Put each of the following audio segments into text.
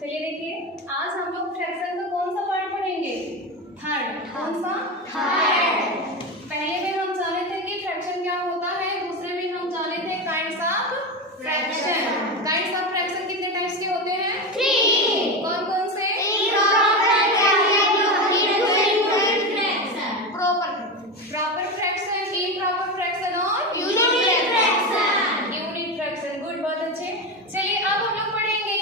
चलिए देखिए, आज हम लोग फ्रैक्शन का कौन सा पार्ट पढ़ेंगे? थर्ड। कौन सा? थर्ड। पहले में हम जाने थे कि फ्रैक्शन क्या होता है, दूसरे में हम जाने थे kinds of fraction. Kinds of fraction कितने टाइप्स के होते हैं? 3। कौन कौन से? प्रॉपर फ्रैक्शन, इम्प्रॉपर फ्रैक्शन और unit fraction. Unit fraction, good, बहुत अच्छे। चलिए अब हम लोग पढ़ेंगे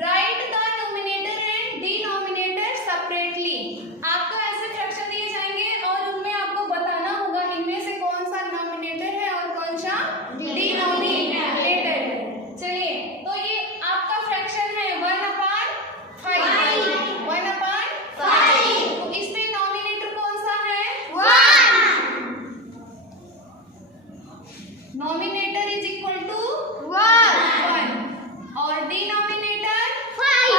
right the numerator and denominator separately. आपको ऐसे फ्रैक्शन दिए जाएंगे और उनमें आपको बताना होगा इनमें से कौन सा डिनोमिनेटर है और कौन सा डिनोमिनेटर है। चलिए, तो ये आपका फ्रैक्शन है 1/5। 1/5। तो इसमें डिनोमिनेटर कौन सा है? 1। नॉमिनेटर इज इक्वल टू 1 और denominator 5।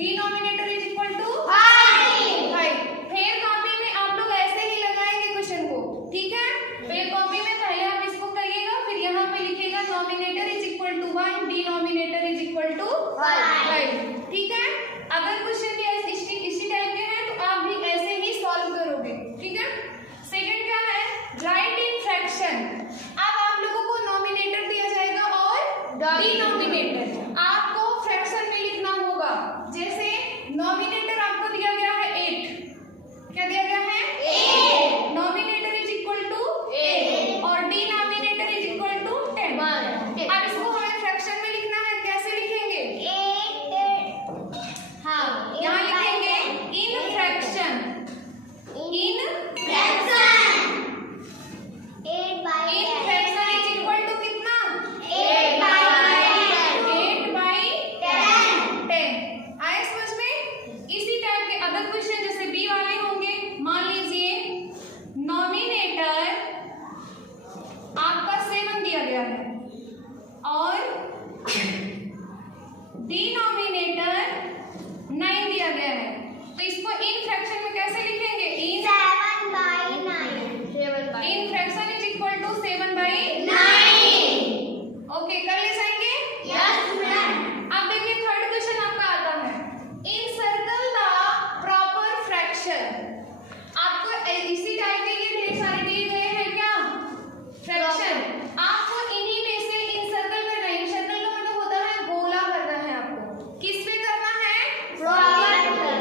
Denominator is equal to 5। फिर कॉपी में आप लोग ऐसे ही लगाएंगे क्वेश्चन को, ठीक है? फिर कॉपी में पहले आप इसको करिएगा, फिर यहाँ पे लिखिएगा numerator is equal to 1, denominator is equal to 5, ठीक है? अगर क्वेश्चन भी इसी टाइप के हैं तो आप भी ऐसे ही सॉल्व करोगे, ठीक है? सेकंड क्या है? Right in fraction. अब आप लोगों को नॉमिनेटर दिया जाएगा और डिनोमिनेटर आपको फ्रैक्शन में लिखना होगा। जैसे नॉमिनेटर आपको दिया गया है 8, क्या दिया गया है? 8। नॉमिनेटर इज इक्वल टू 8 और डिनोमिनेटर इज इक्वल टू 10। अब इसको हमें फ्रैक्शन में लिखना है, कैसे लिखेंगे? 8। हाँ, यहाँ लिखेंगे in fraction. In fraction is equal to कितना? 8/10। आए समझ में? इसी टाइप के अदर क्वेश्चन जैसे बी वाले होंगे। मान लीजिए नॉमिनेटर आपका 7 दिया गया है और डिनोमिनेटर 9 दिया गया है, तो इसको इन फ्रैक्शन में कैसे लिखेंगे? In 7/9। In fraction is equal to 7/9। Okay, कर ले जाएंगे? Yes ma'am. अब देखिए थर्ड क्वेश्चन आपका आता है, encircle the proper fraction. आपको इसी टाइप के ये ढेर सारे दिए गए हैं क्या? फ्रैक्शन। आपको इन्हीं में से इन सर्कल करना है। सर्कल का मतलब होता है गोला करना है आपको। किस पे करना है? प्रॉपर।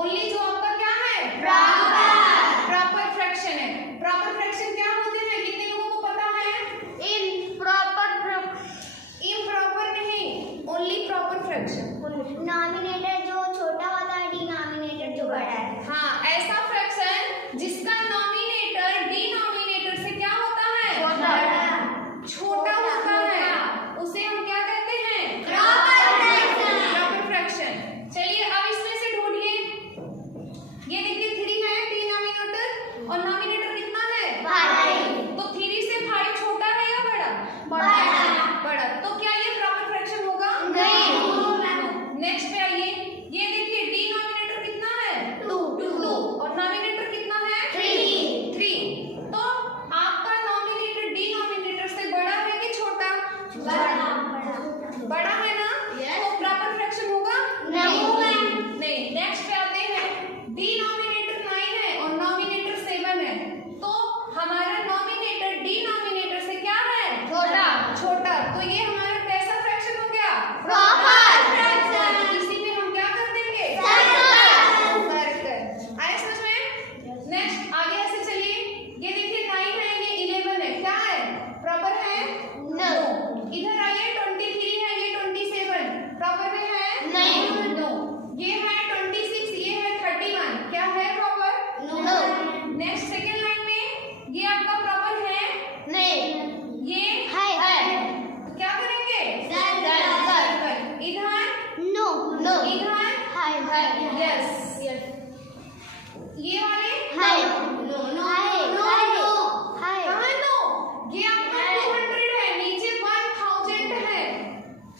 ओनली जो आपका क्या है? प्रॉपर फ्रैक्शन है। प्रॉपर फ्रैक्शन क्या होते हैं? कितने लोगों को पता है? इम्प्रॉपर नहीं, ओनली प्रॉपर फ्रैक्शन। नॉमिनेटर जो छोटा होता है, डिनोमिनेटर जो बड़ा है। हाँ, ऐसा फ्रैक्शन जिसका नॉमिनेटर डिनोमिनेटर से क्या होता है? छोटा होता है, उसे हम क्या कहते हैं? Proper fraction. चलिए अब इसमें से ढूंढिए। ये देखिए 3 है डिनोमिनेटर और नॉमिनेटर कितना है? 5। तो 3 से 5 छोटा है या बड़ा? बड़ा। तो क्या ये प्रॉपर फ्रैक्शन होगा? नहीं। नेक्स्ट पे आइए, ये देखिए डिनोमिनेटर कितना है? 2 और नॉमिनेटर कितना है? 3। तो आपका नॉमिनेटर डिनोमिनेटर से बड़ा है कि छोटा? बड़ा है ना? तो प्रॉपर फ्रैक्शन होगा? नहीं। नेक्स्ट पे आते हैं, डिनोमिनेटर 9 है और नॉमिनेटर 7 है, तो हमारा नॉमिनेटर डिनोमिनेटर से क्या है? छोटा। तो ये हमारा कैसा फ्रैक्शन हो गया? इसी में हम क्या कर देंगे? सर्कल। आया समझ में? नेक्स्ट आगे ऐसे चलिए, ये देखिए 9 है, ये 11 है, क्या है? प्रॉपर है? नो। इधर आइए 23 है, ये 27 प्रॉपर में है? नहीं। नो। ये है 26, ये है 31, क्या है proper? No. Next second line में ये आपका प्रॉपर है? ये क्या करेंगे? सर्कल। इधर? इधर? यस। ये वाले? कहाँ नो? ये आपका 200 है, नीचे 1000 है,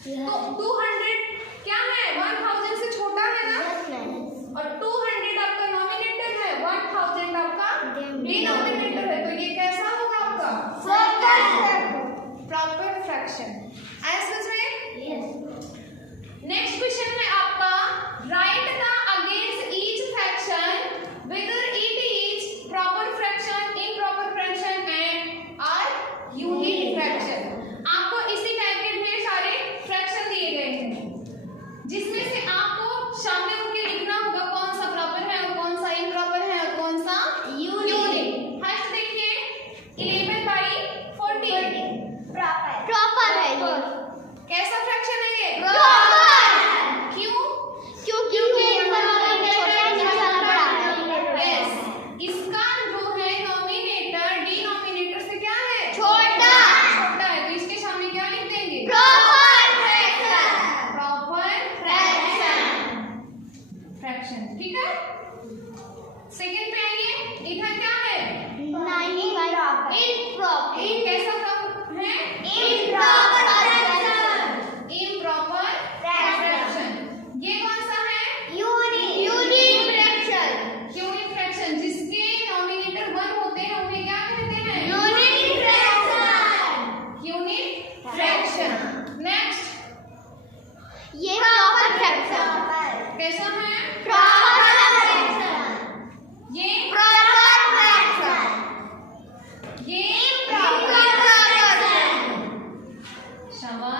तो 200 क्या है? 1000 से छोटा है ना? और 200 आपका नॉमिनेटर है, 1000 आपका डिनोमिनेटर है, तो ये कैसा होगा आपका? Proper fraction. ऐसा समझ में?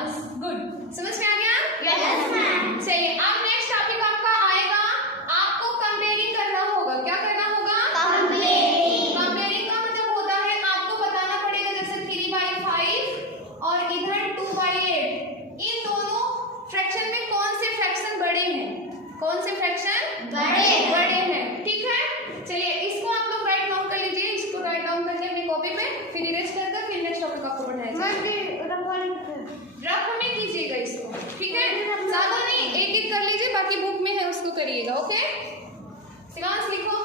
बस गुड, समझ में आ गया? Yes, ma'am. चलिए अब नेक्स्ट टॉपिक आपका आएगा, आपको कंपेयरिंग करना होगा। क्या करना होगा? Comparing. कंपेयरिंग का मतलब होता है आपको बताना पड़ेगा जैसे 3/5 और इधर 2/8, इन दोनों फ्रैक्शन में कौन से फ्रैक्शन बड़े हैं, कौन से फ्रैक्शन बड़े हैं, ठीक है? चलिए इसको आप लोग राइट डाउन कर लीजिए, इसको राइट डाउन करके अपनी कॉपी पे, फिर इरेज करके फिर नेक्स्ट टॉपिक आपको पढ़ाया रफ में कीजिएगा इसको, ठीक है? ज्यादा नहीं, एक एक कर लीजिए, बाकी बुक में है उसको करिएगा। ओके, शिवांश लिखो।